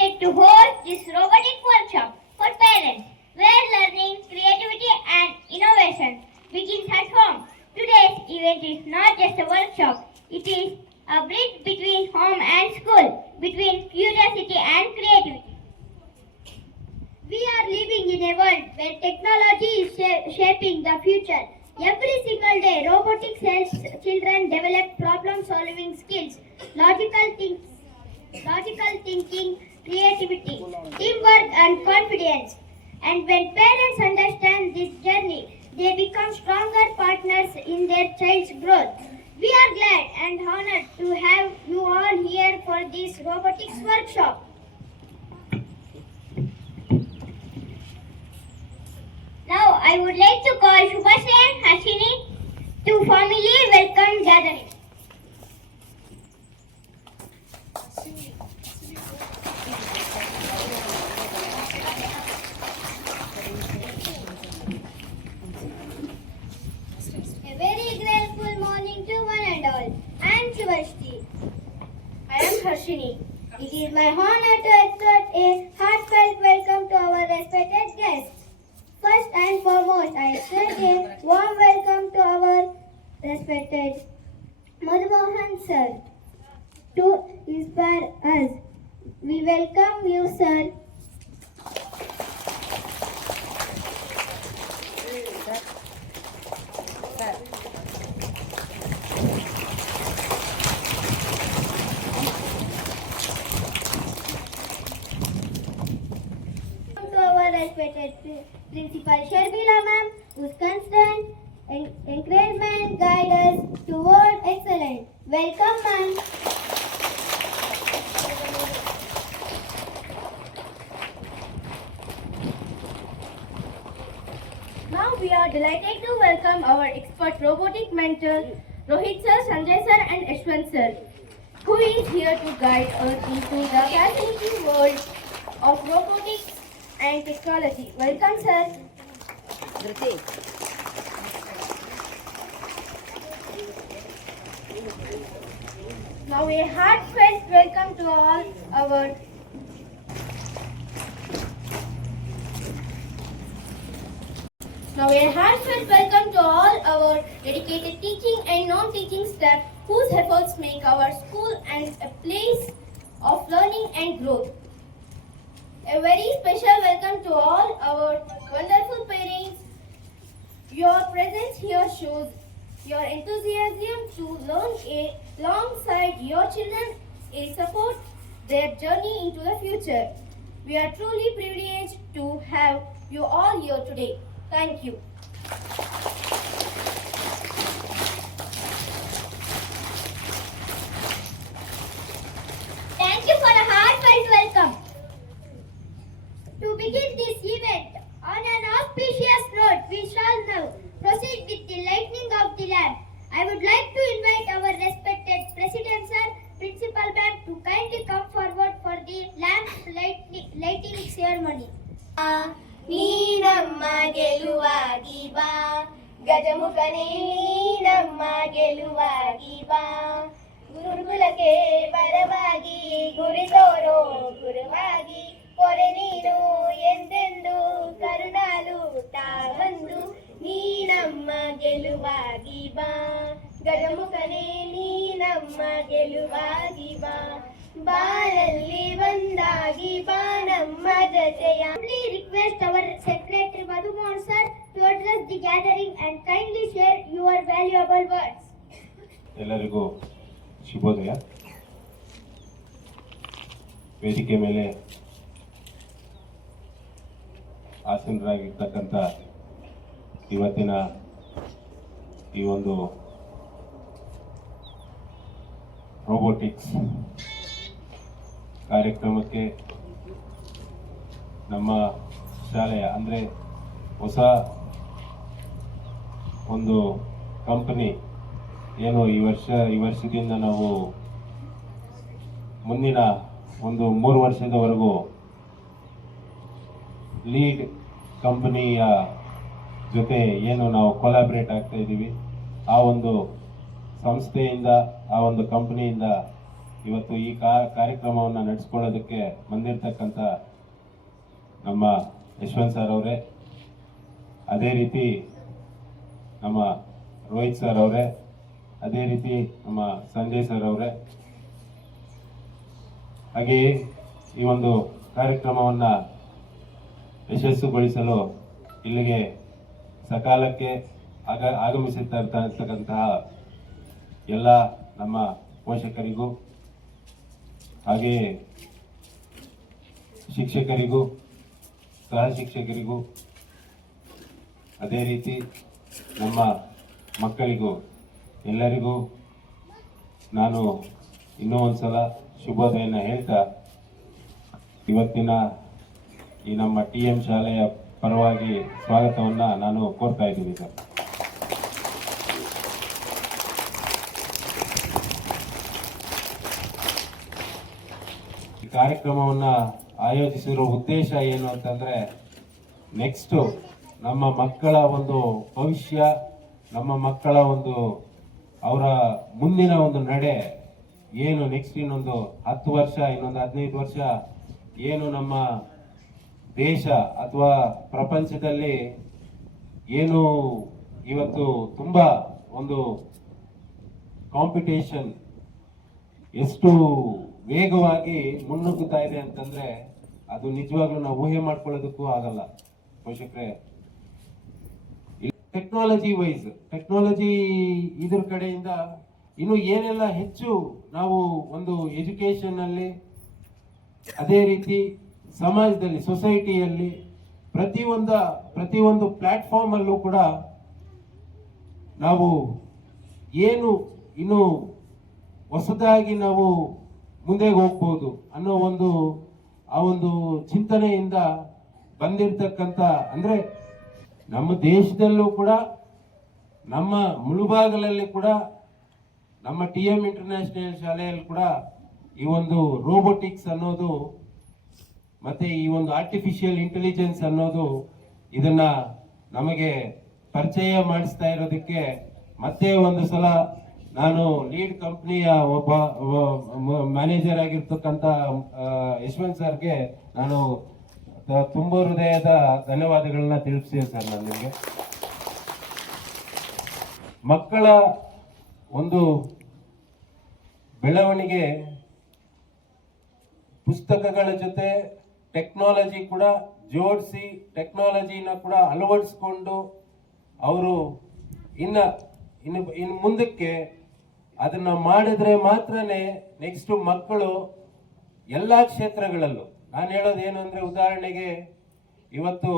excited to host this robotic workshop for parents where learning, creativity and innovation begins at home. Today's event is not just a workshop, it is a bridge between home and school, between curiosity and creativity. We are living in a world where technology is shaping the future. Every single day, robotics helps children develop problem-solving skills, logical thinking, creativity, teamwork, and confidence. And when parents understand this journey, they become stronger partners in their child's growth. We are glad and honored to have you all here for this robotics workshop. Now I would like to call Shubhasri and Harshini to formally welcome gathering. A very grateful morning to one and all. I am Shubhasri. I am Harshini. It is my honor to extend a heartfelt welcome to our respected guests. First and foremost, I extend a warm welcome to our respected Madhumohan sir to inspire us. We welcome you, sir. To our respected Principal Sharbila ma'am, whose constant encouragement guide us toward excellence. Welcome, ma'am. Now we are delighted to welcome our expert robotic mentor Rohit sir, Sanjay sir and Ashwin sir, who is here to guide us into the fascinating world of robotics and technology. Welcome sir. Now a heartfelt welcome to all our dedicated teaching and non-teaching staff whose efforts make our school and a place of learning and growth. A very special welcome to all our wonderful parents. Your presence here shows your enthusiasm to learn alongside your children and support their journey into the future. We are truly privileged to have you all here today. Thank you. Thank you for a heartfelt welcome. To begin this event, on an auspicious note, we shall now proceed with the lighting of the lamp. I would like to invite our respected President Sir, Principal Ma'am to kindly come forward for the lamp lighting ceremony. ನೀನಮ್ಮ ಗೆಲುವಾಗಿ ಬಾ ಗಜಮುಖನೇ ನೀನಮ್ಮ ಗೆಲುವಾಗಿ ಬಾ ಗುರುಕುಲಕ್ಕೆ ಬರವಾಗಿ ಗುರಿ ತೋರೋ ಗುರುವಾಗಿ ಪೊರೆ ನೀನು ಎಂದೆಂದು ಕರುಣಾಲೂಟ ಬಂದು ನೀನಮ್ಮ ಗೆಲುವಾಗಿ ಬಾ ಗಜಮುಖನೇ ನೀನಮ್ಮ ಗೆಲುವಾಗಿ ಬಾ ಬಾಳಲ್ಲಿ ಒಂದಾಗಿ ಬಾ ನಮ್ಮ ಜೊತೆಯ. Kindly request our Secretary Madhumohan sir to address the gathering and kindly share your valuable words. ಎಲ್ಲರಿಗೂ ಶುಭೋದಯ. ವೇದಿಕೆ ಮೇಲೆ ಆಸೀನರಾಗಿರ್ತಕ್ಕಂಥ ಇವತ್ತಿನ ಈ ಒಂದು ರೋಬೋಟಿಕ್ಸ್ ಕಾರ್ಯಕ್ರಮಕ್ಕೆ ನಮ್ಮ ಶಾಲೆಯ ಅಂದರೆ ಹೊಸ ಒಂದು ಕಂಪನಿ ಏನು ಈ ವರ್ಷದಿಂದ ನಾವು ಮುಂದಿನ ಒಂದು 3 ವರ್ಷದವರೆಗೂ ಲೀಡ್ ಕಂಪನಿಯ ಜೊತೆ ಏನು ನಾವು ಕೊಲಾಬ್ರೇಟ್ ಆಗ್ತಾ ಇದ್ದೀವಿ, ಆ ಒಂದು ಸಂಸ್ಥೆಯಿಂದ, ಆ ಒಂದು ಕಂಪನಿಯಿಂದ ಇವತ್ತು ಈ ಕಾರ್ಯಕ್ರಮವನ್ನು ನಡೆಸ್ಕೊಳ್ಳೋದಕ್ಕೆ ಬಂದಿರತಕ್ಕಂಥ ನಮ್ಮ ಯಶವಂತ್ ಸರ್ ಅವರೇ, ಅದೇ ರೀತಿ ನಮ್ಮ ರೋಹಿತ್ ಸರ್ ಅವರೇ, ಅದೇ ರೀತಿ ನಮ್ಮ ಸಂಜಯ್ ಸರ್ ಅವರೇ, ಹಾಗೆಯೇ ಈ ಒಂದು ಕಾರ್ಯಕ್ರಮವನ್ನು ಯಶಸ್ಸುಗೊಳಿಸಲು ಇಲ್ಲಿಗೆ ಸಕಾಲಕ್ಕೆ ಆಗಮಿಸುತ್ತಿರ್ತಕ್ಕಂತಹ ಎಲ್ಲ ನಮ್ಮ ಪೋಷಕರಿಗೂ ಹಾಗೆಯೇ ಶಿಕ್ಷಕರಿಗೂ ಸಹ ಶಿಕ್ಷಕರಿಗೂ ಅದೇ ರೀತಿ ನಮ್ಮ ಮಕ್ಕಳಿಗೂ ಎಲ್ಲರಿಗೂ ನಾನು ಇನ್ನೂ ಒಂದ್ಸಲ ಶುಭೋದಯನ ಹೇಳ್ತಾ ಇವತ್ತಿನ ಈ ನಮ್ಮ TM ಶಾಲೆಯ ಪರವಾಗಿ ಸ್ವಾಗತವನ್ನು ನಾನು ಕೋರ್ತಾ ಇದ್ದೀನಿ ಸರ್. ಈ ಕಾರ್ಯಕ್ರಮವನ್ನು ಆಯೋಜಿಸಿರೋ ಉದ್ದೇಶ ಏನು ಅಂತಂದ್ರೆ, ನೆಕ್ಸ್ಟ್ ನಮ್ಮ ಮಕ್ಕಳ ಒಂದು ಭವಿಷ್ಯ, ನಮ್ಮ ಮಕ್ಕಳ ಒಂದು ಅವರ ಮುಂದಿನ ಒಂದು ನಡೆ ಏನು, ನೆಕ್ಸ್ಟ್ ಇನ್ನೊಂದು 10 ವರ್ಷ, ಇನ್ನೊಂದು 15 ವರ್ಷ ಏನು ನಮ್ಮ ದೇಶ ಅಥವಾ ಪ್ರಪಂಚದಲ್ಲಿ ಏನು ಇವತ್ತು ತುಂಬಾ ಒಂದು ಕಾಂಪಿಟೇಷನ್ ಎಷ್ಟು ವೇಗವಾಗಿ ಮುನ್ನುಗ್ಗುತ್ತಾ ಇದೆ ಅಂತಂದ್ರೆ ಅದು ನಿಜವಾಗ್ಲೂ ನಾವು ಊಹೆ ಮಾಡ್ಕೊಳ್ಳೋದಕ್ಕೂ ಆಗಲ್ಲ ಪೋಷಕರೇ. ಟೆಕ್ನಾಲಜಿ ಇದ್ರ ಕಡೆಯಿಂದ ಇನ್ನು ಏನೆಲ್ಲ ಹೆಚ್ಚು ನಾವು ಒಂದು ಎಜುಕೇಶನ್ ಅದೇ ರೀತಿ ಸಮಾಜದಲ್ಲಿ, ಸೊಸೈಟಿಯಲ್ಲಿ ಪ್ರತಿಯೊಂದು ಪ್ಲಾಟ್ಫಾರ್ಮ್ ಅಲ್ಲೂ ಕೂಡ ನಾವು ಏನು ಇನ್ನು ಹೊಸದಾಗಿ ನಾವು ಮುಂದೆ ಹೋಗ್ಬೋದು ಅನ್ನೋ ಆ ಒಂದು ಚಿಂತನೆಯಿಂದ ಬಂದಿರತಕ್ಕಂಥ, ಅಂದ್ರೆ ನಮ್ಮ ದೇಶದಲ್ಲೂ ಕೂಡ ನಮ್ಮ ಮುಳುಬಾಗಲಲ್ಲಿ ಕೂಡ ನಮ್ಮ TM ಇಂಟರ್ನ್ಯಾಷನಲ್ ಶಾಲೆಯಲ್ಲಿ ಕೂಡ ಈ ಒಂದು ರೋಬೋಟಿಕ್ಸ್ ಅನ್ನೋದು ಮತ್ತೆ ಈ ಒಂದು ಆರ್ಟಿಫಿಷಿಯಲ್ ಇಂಟೆಲಿಜೆನ್ಸ್ ಅನ್ನೋದು ಇದನ್ನ ನಮಗೆ ಪರಿಚಯ ಮಾಡಿಸ್ತಾ ಇರೋದಕ್ಕೆ ಮತ್ತೆ ಒಂದು ಸಲ ನಾನು ಲೀಡ್ ಕಂಪ್ನಿಯ ಒಬ್ಬ ಮ್ಯಾನೇಜರ್ ಆಗಿರ್ತಕ್ಕಂಥ ಯಶವಂತ್ ಸರ್ಗೆ ನಾನು ತುಂಬ ಹೃದಯದ ಧನ್ಯವಾದಗಳನ್ನ ತಿಳಿಸ್ತೀನಿ ಸರ್. ನಾನು ನಿಮಗೆ ಮಕ್ಕಳ ಒಂದು ಬೆಳವಣಿಗೆ ಪುಸ್ತಕಗಳ ಜೊತೆ ಟೆಕ್ನಾಲಜಿ ಕೂಡ ಜೋಡಿಸಿ, ಟೆಕ್ನಾಲಜಿನ ಕೂಡ ಅಳವಡಿಸ್ಕೊಂಡು ಅವರು ಇನ್ನು ಮುಂದಕ್ಕೆ ಅದನ್ನ ಮಾಡಿದ್ರೆ ಮಾತ್ರನೇ ನೆಕ್ಸ್ಟ್ ಮಕ್ಕಳು ಎಲ್ಲ ಕ್ಷೇತ್ರಗಳಲ್ಲೂ, ನಾನು ಹೇಳೋದು ಏನು ಅಂದ್ರೆ, ಉದಾಹರಣೆಗೆ ಇವತ್ತು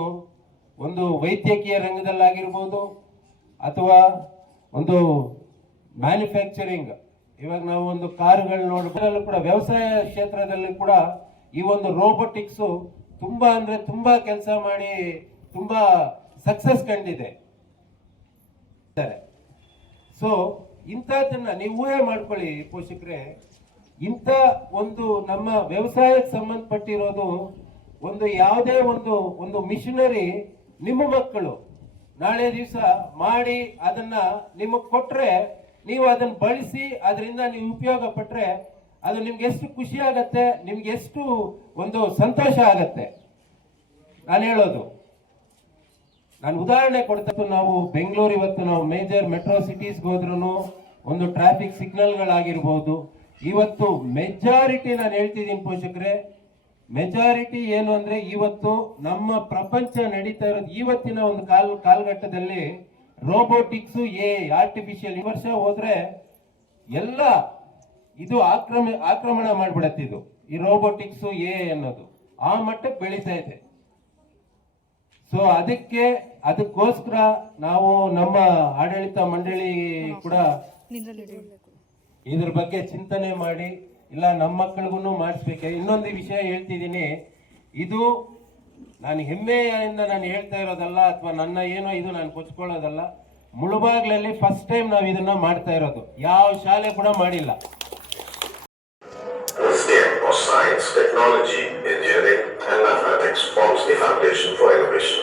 ಒಂದು ವೈದ್ಯಕೀಯ ರಂಗದಲ್ಲಾಗಿರ್ಬೋದು ಅಥವಾ ಒಂದು ಮ್ಯಾನುಫ್ಯಾಕ್ಚರಿಂಗ್, ಇವಾಗ ನಾವು ಒಂದು ಕಾರುಗಳು ನೋಡೋದ್ರಲ್ಲೂ ಕೂಡ, ವ್ಯವಸಾಯ ಕ್ಷೇತ್ರದಲ್ಲಿ ಕೂಡ ಈ ಒಂದು ರೋಬೋಟಿಕ್ಸ್ ತುಂಬಾ ಅಂದ್ರೆ ತುಂಬಾ ಕೆಲಸ ಮಾಡಿ ತುಂಬಾ ಸಕ್ಸಸ್ ಕಂಡಿದೆ. ಸೊ ಇಂಥದನ್ನ ನೀವು ಊಹೆ ಮಾಡ್ಕೊಳ್ಳಿ ಪೋಷಕರೇ, ಇಂಥ ಒಂದು ನಮ್ಮ ವ್ಯವಸಾಯಕ್ಕೆ ಸಂಬಂಧಪಟ್ಟಿರೋದು ಒಂದು ಯಾವುದೇ ಒಂದು ಮಿಷನರಿ ನಿಮ್ಮ ಮಕ್ಕಳು ನಾಳೆ ದಿವಸ ಮಾಡಿ ಅದನ್ನ ನಿಮಗೆ ಕೊಟ್ರೆ, ನೀವು ಅದನ್ನ ಬಳಸಿ ಅದರಿಂದ ನೀವು ಉಪಯೋಗ ಪಟ್ರೆ ಅದು ನಿಮ್ಗೆ ಎಷ್ಟು ಖುಷಿ ಆಗತ್ತೆ, ನಿಮ್ಗೆ ಎಷ್ಟು ಒಂದು ಸಂತೋಷ ಆಗತ್ತೆ. ನಾನು ಹೇಳೋದು, ನಾನು ಉದಾಹರಣೆ ಕೊಡ್ತಾ, ನಾವು ಬೆಂಗಳೂರು ಇವತ್ತು ನಾವು ಮೇಜರ್ ಮೆಟ್ರೋ ಸಿಟೀಸ್ಗೆ ಹೋದ್ರೂ ಒಂದು ಟ್ರಾಫಿಕ್ ಸಿಗ್ನಲ್ಗಳಾಗಿರ್ಬೋದು, ಇವತ್ತು ಮೆಜಾರಿಟಿ, ನಾನು ಹೇಳ್ತಿದ್ದೀನಿ ಪೋಷಕರೇ, ಮೆಜಾರಿಟಿ ಏನು ಅಂದ್ರೆ ಇವತ್ತು ನಮ್ಮ ಪ್ರಪಂಚ ನಡೀತಾ ಇರೋದು ಇವತ್ತಿನ ಒಂದು ಕಾಲಘಟ್ಟದಲ್ಲಿ ರೋಬೋಟಿಕ್ಸ್, ಆರ್ಟಿಫಿಷಿಯಲ್. ಈ ವರ್ಷ ಹೋದ್ರೆ ಎಲ್ಲ ಇದು ಆಕ್ರಮಣ ಮಾಡ್ಬಿಡತ್ತಿದು ಈ ರೋಬೋಟಿಕ್ಸ್ ಅನ್ನೋದು ಆ ಮಟ್ಟಕ್ಕೆ ಬೆಳೀತಾ ಇದೆ. ಸೊ ಅದಕ್ಕೋಸ್ಕರ ನಾವು ನಮ್ಮ ಆಡಳಿತ ಮಂಡಳಿ ಕೂಡ ಇದ್ರ ಬಗ್ಗೆ ಚಿಂತನೆ ಮಾಡಿ, ಇಲ್ಲ ನಮ್ಮ ಮಕ್ಕಳಿಗೂ ಮಾಡಿಸ್ಬೇಕು. ಇನ್ನೊಂದು ವಿಷಯ ಹೇಳ್ತಿದ್ದೀನಿ, ಇದು ನಾನು ಹೆಮ್ಮೆಯಿಂದ ನಾನು ಹೇಳ್ತಾ ಇರೋದಲ್ಲ ಅಥವಾ ನನ್ನ ಏನೋ ಇದು ನಾನು ಕೊಚ್ಕೊಳ್ಳೋದಲ್ಲ. ಮುಳುಬಾಗ್ಲಲ್ಲಿ ಫಸ್ಟ್ ಟೈಮ್ ನಾವು ಇದನ್ನ ಮಾಡ್ತಾ ಇರೋದು, ಯಾವ ಶಾಲೆ ಕೂಡ ಮಾಡಿಲ್ಲ. STEM or science, technology, engineering and mathematics forms the foundation for innovation.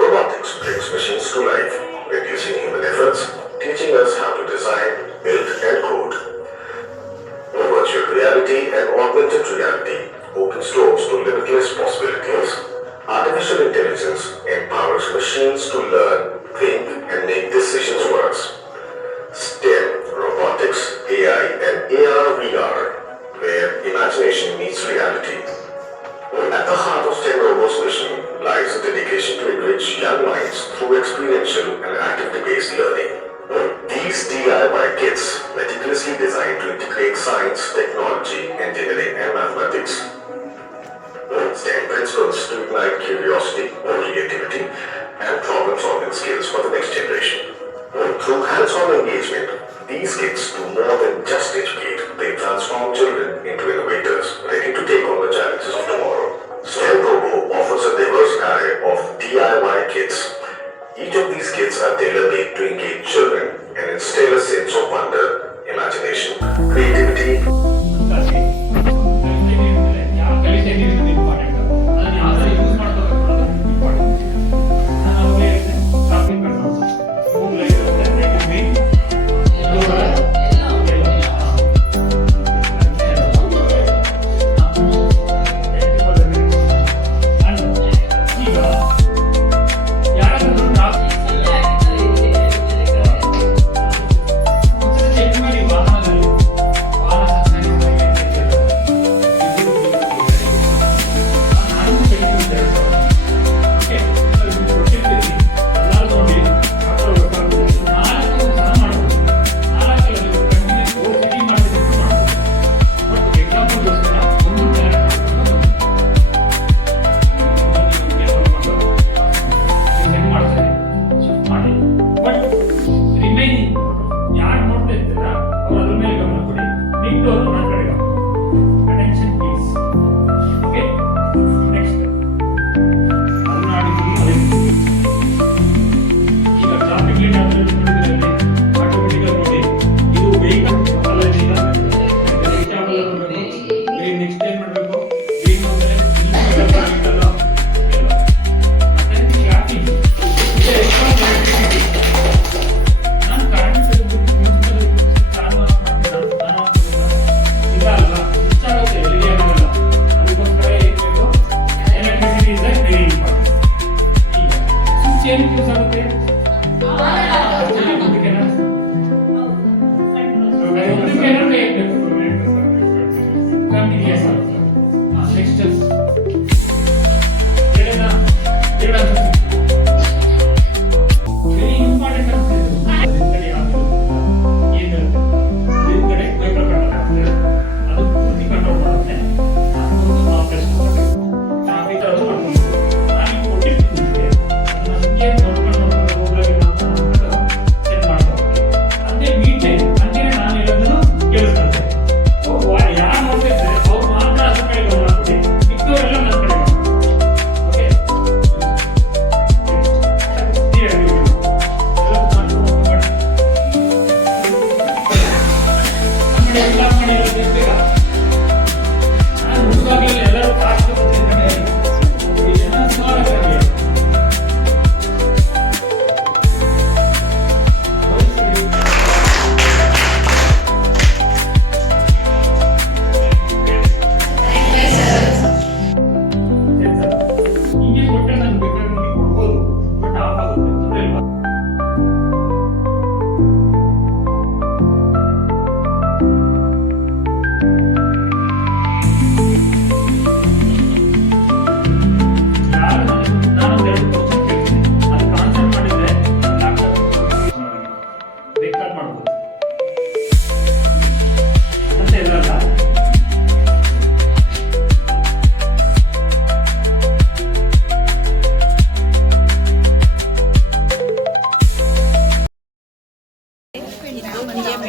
Robotics brings machines to life, reducing human efforts, teaching us how to design, build and code participants to ignite curiosity, creativity, and problem-solving skills for the next generation. Through hands-on engagement, these kids do more than just educate. They transform children into innovators, ready to take on the challenges of tomorrow. STEM Robo offers a diverse array of DIY kits. Each of these kits are tailor-made to engage children and instill a sense of wonder, imagination, creativity, ಯಾವ ಕಲಿಕೆ important ಅದನ್ನ ಯಾವ ತರ use ಮಾಡ್ಕೋಬೇಕು ಅನ್ನೋದು important. ನಾನು ಅವಾಗಲೇ ಹೇಳಿದೆ ಶಾಪಿಂಗ್ ಮಾಡೋದು ಮೂರು ಲೈಟ್ ಇರುತ್ತೆ, ಗ್ರೀನ್, ಬ್ಲೂ ಕಲರ್, ಈಗ ಯಾರಾದ್ರೂ ಚೆಕ್ ಮಾಡಿ ವಾಹನದಲ್ಲಿ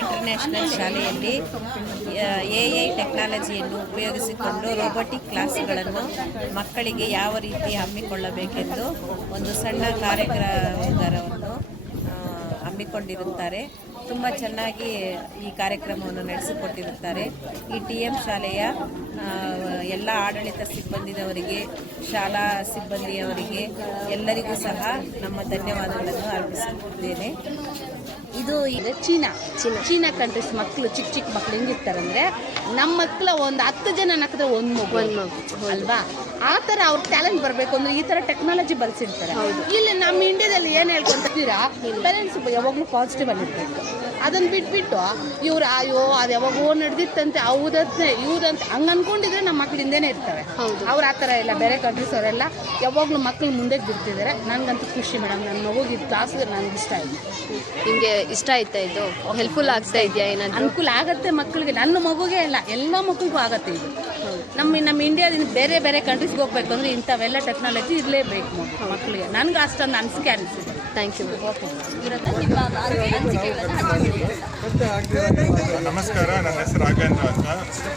ಇಂಟರ್ನ್ಯಾಷನಲ್ ಶಾಲೆಯಲ್ಲಿ AI ಟೆಕ್ನಾಲಜಿಯನ್ನು ಉಪಯೋಗಿಸಿಕೊಂಡು ರೋಬೋಟಿಕ್ ಕ್ಲಾಸ್ಗಳನ್ನು ಮಕ್ಕಳಿಗೆ ಯಾವ ರೀತಿ ಹಮ್ಮಿಕೊಳ್ಳಬೇಕೆಂದು ಒಂದು ಸಣ್ಣ ಕಾರ್ಯಾಗಾರವನ್ನು ಹಮ್ಮಿಕೊಂಡಿರುತ್ತಾರೆ. ತುಂಬ ಚೆನ್ನಾಗಿ ಈ ಕಾರ್ಯಕ್ರಮವನ್ನು ನಡೆಸಿಕೊಟ್ಟಿರುತ್ತಾರೆ. ಈ TM ಶಾಲೆಯ ಎಲ್ಲ ಆಡಳಿತ ಸಿಬ್ಬಂದಿಯವರಿಗೆ, ಶಾಲಾ ಸಿಬ್ಬಂದಿಯವರಿಗೆ ಎಲ್ಲರಿಗೂ ಸಹ ನಮ್ಮ ಧನ್ಯವಾದಗಳನ್ನು ಅರ್ಪಿಸುತ್ತೇನೆ. ಇದು ಚೀನಾ ಕಂಟ್ರೀಸ್ ಮಕ್ಕಳು ಚಿಕ್ಕ ಮಕ್ಕಳು ಹೆಂಗಿರ್ತಾರಂದ್ರೆ ನಮ್ಮ ಮಕ್ಕಳ ಒಂದು 10 ಜನ ನಕ್ಕಿದ್ರೆ ಒಂದು ಮಗು ಅಲ್ವಾ, ಆ ಥರ ಅವ್ರ ಟ್ಯಾಲೆಂಟ್ ಬರಬೇಕು ಅಂದ್ರೆ ಈ ಥರ ಟೆಕ್ನಾಲಜಿ ಬಳಸಿರ್ತಾರೆ. ಇಲ್ಲಿ ನಮ್ಮ ಇಂಡಿಯಾದಲ್ಲಿ ಏನು ಹೇಳ್ಕೊಂತೀರಾ, ಪೇರೆಂಟ್ಸ್ ಯಾವಾಗಲೂ ಪಾಸಿಟಿವ್ ಆಗಿರ್ಬೇಕು. ಅದನ್ನು ಬಿಟ್ಬಿಟ್ಟು ಇವ್ರು ಅಯ್ಯೋ ಅದು ಯಾವಾಗೋ ನಡೆದಿತ್ತಂತೆ ಹೌದಂತೆ ಇವ್ರಂತೆ ಹಂಗೆ ಅನ್ಕೊಂಡಿದ್ರೆ ನಮ್ಮ ಮಕ್ಳು ಹಿಂದೆನೇ ಇರ್ತವೆ. ಅವ್ರು ಆ ಥರ ಇಲ್ಲ, ಬೇರೆ ಕಂಟ್ರೀಸ್ ಅವರೆಲ್ಲ ಯಾವಾಗಲೂ ಮಕ್ಳು ಮುಂದೆ ಬಿಡ್ತಿದ್ದಾರೆ. ನನಗಂತೂ ಖುಷಿ ಮೇಡಮ್, ನನ್ನ ಮಗುಗೆ ಇದು ಕ್ಲಾಸ್ ನನಗೆ ಇಷ್ಟ ಆಯಿತು. ನಿಮಗೆ ಇಷ್ಟ ಆಯ್ತಾ? ಇದು ಹೆಲ್ಪ್ಫುಲ್ ಆಗ್ತಾ ಇದೆಯಾ? ಏನಾದ್ರು ಅನುಕೂಲ ಆಗುತ್ತೆ ಮಕ್ಕಳಿಗೆ, ನನ್ನ ಮಗುಗೆ ಅಲ್ಲ ಎಲ್ಲ ಮಕ್ಕಳಿಗೂ ಆಗತ್ತೆ ಇದು. ನಮ್ಮ ಇಂಡಿಯಾದಿಂದ ಬೇರೆ ಬೇರೆ ಕಂಟ್ರೀಸ್ಗೆ ಹೋಗ್ಬೇಕು ಅಂದರೆ ಇಂಥವೆಲ್ಲ ಟೆಕ್ನಾಲಜಿ ಇರಲೇಬೇಕು ಮಕ್ಕಳಿಗೆ. ನನಗೆ ಅಷ್ಟೊಂದು ಅನಿಸಿದೆ. Thank you. ಓಕೆ, ನಿಮ್ಮ ನಮಸ್ಕಾರ, ನನ್ನ ಹೆಸರು ರಾಘವೇಂದ್ರ ಅಂತ.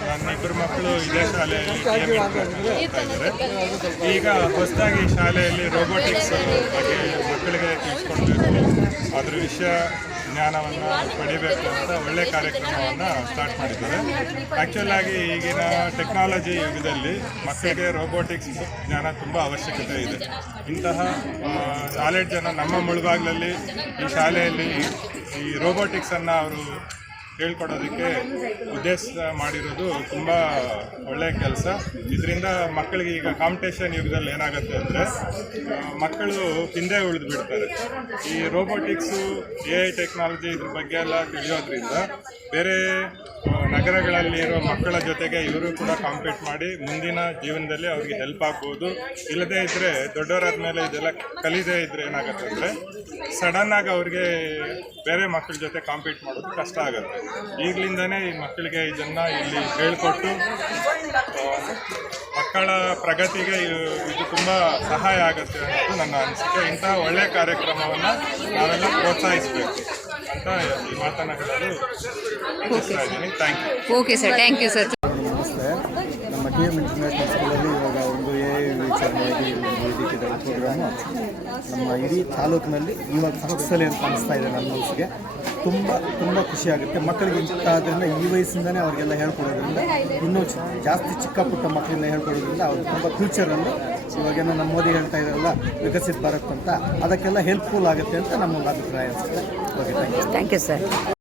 ನನ್ನ ಇಬ್ಬರು ಮಕ್ಕಳು ಇದೇ ಶಾಲೆಯಲ್ಲಿ ಓದ್ತಾ ಇದ್ದಾರೆ. ಈಗ ಹೊಸದಾಗಿ ಶಾಲೆಯಲ್ಲಿ ರೋಬೋಟಿಕ್ಸ್ ಬಗ್ಗೆ ಮಕ್ಕಳಿಗೆ ತಿಳಿಸ್ಕೊಡ್ಬೇಕು, ಅದ್ರ ವಿಷಯ ಜ್ಞಾನವನ್ನು ಪಡಿಬೇಕು ಅಂತ ಒಳ್ಳೆ ಕಾರ್ಯಕ್ರಮವನ್ನು ಸ್ಟಾರ್ಟ್ ಮಾಡಿದ್ದಾರೆ. ಆ್ಯಕ್ಚುಲ್ ಆಗಿ ಈಗಿನ ಟೆಕ್ನಾಲಜಿ ಯುಗದಲ್ಲಿ ಮಕ್ಕಳಿಗೆ ರೋಬೋಟಿಕ್ಸ್ ಜ್ಞಾನ ತುಂಬ ಅವಶ್ಯಕತೆ ಇದೆ. ಇಂತಹ ನಾಲೆಡ್ಜನ್ನು ನಮ್ಮ ಮುಳುಬಾಗಿಲಲ್ಲಿ ಈ ಶಾಲೆಯಲ್ಲಿ ಈ ರೋಬೋಟಿಕ್ಸನ್ನು ಅವರು ಹೇಳ್ಕೊಡೋದಕ್ಕೆ ಉದ್ದೇಶ ಮಾಡಿರೋದು ತುಂಬ ಒಳ್ಳೆಯ ಕೆಲಸ. ಇದರಿಂದ ಮಕ್ಕಳಿಗೆ ಈಗ ಕಾಂಪಿಟೇಷನ್ ಯುಗದಲ್ಲಿ ಏನಾಗುತ್ತೆ ಅಂದರೆ ಮಕ್ಕಳು ಹಿಂದೆ ಉಳಿದು ಬಿಡ್ತಾರೆ. ಈ ರೋಬೋಟಿಕ್ಸು, AI ಟೆಕ್ನಾಲಜಿ ಇದ್ರ ಬಗ್ಗೆ ಎಲ್ಲ ತಿಳಿಯೋದ್ರಿಂದ ಬೇರೆ ನಗರಗಳಲ್ಲಿ ಇರೋ ಮಕ್ಕಳ ಜೊತೆಗೆ ಇವರು ಕೂಡ ಕಾಂಪೀಟ್ ಮಾಡಿ ಮುಂದಿನ ಜೀವನದಲ್ಲಿ ಅವ್ರಿಗೆ ಹೆಲ್ಪ್ ಆಗ್ಬೋದು. ಇಲ್ಲದೇ ಇದ್ದರೆ ದೊಡ್ಡವರಾದ ಮೇಲೆ ಇದೆಲ್ಲ ಕಲಿದೇ ಇದ್ದರೆ ಏನಾಗುತ್ತೆ ಅಂದರೆ ಸಡನ್ನಾಗಿ ಅವ್ರಿಗೆ ಬೇರೆ ಮಕ್ಕಳ ಜೊತೆ ಕಾಂಪೀಟ್ ಮಾಡೋದು ಕಷ್ಟ ಆಗುತ್ತೆ. ಈಗಲಿಂದನೇ ಈ ಮಕ್ಕಳಿಗೆ ಇದನ್ನು ಇಲ್ಲಿ ಹೇಳಿಕೊಟ್ಟು ಮಕ್ಕಳ ಪ್ರಗತಿಗೆ ಇದು ತುಂಬ ಸಹಾಯ ಆಗುತ್ತೆ ಅನ್ನೋದು ನನ್ನ ಅನಿಸಿಕೆ. ಇಂತಹ ಒಳ್ಳೆಯ ಕಾರ್ಯಕ್ರಮವನ್ನು ನಾವೆಲ್ಲ ಪ್ರೋತ್ಸಾಹಿಸಬೇಕು ಅಂತ ಈ ಮಾತನ್ನು ಹೇಳಲು ಇಚ್ಛಿಸ್ತಾ ಇದ್ದೀನಿ. Thank you. Okay sir, thank you sir. ನಮಸ್ತೆ. ನಮ್ಮ DM ಇಂಟರ್ನ್ಯಾಷನಲ್ ಸ್ಕೂಲಲ್ಲಿ ಇವಾಗ ಒಂದು AI ವಿಚಾರವಾಗಿ ಒಂದು ಇದಕ್ಕಿದೆ ಪ್ರೋಗ್ರಾಮು ನಮ್ಮ ಇಡೀ ತಾಲೂಕಿನಲ್ಲಿ ಇವಾಗ ಸಕ್ಸಸ್ಸಲ್ಲಿ ಅಂತ ಅನಿಸ್ತಾ ಇದೆ ನನ್ನ ಮನಸ್ಸಿಗೆ. ತುಂಬ ಖುಷಿಯಾಗುತ್ತೆ. ಮಕ್ಕಳಿಗೆ ಇಂಥದ್ದನ್ನು ಈ ವಯಸ್ಸಿಂದನೇ ಅವರಿಗೆಲ್ಲ ಹೇಳ್ಕೊಡೋದ್ರಿಂದ ಇನ್ನೂ ಜಾಸ್ತಿ ಚಿಕ್ಕ ಪುಟ್ಟ ಮಕ್ಕಳಿಂದ ಹೇಳ್ಕೊಡೋದ್ರಿಂದ ಅವ್ರು ತುಂಬ ಫ್ಯೂಚರಲ್ಲಿ ಇವಾಗೇನೋ ನಮ್ಮ ಮೋದಿ ಹೇಳ್ತಾ ಇದ್ದಾರಲ್ಲ ವಿಕಸಿತ ಭಾರತ್ ಅಂತ, ಅದಕ್ಕೆಲ್ಲ ಹೆಲ್ಪ್ಫುಲ್ ಆಗುತ್ತೆ ಅಂತ ನಮ್ಮೊಂದು ಅಭಿಪ್ರಾಯ ಅನಿಸುತ್ತೆ. Okay, thank you. Thank you sir.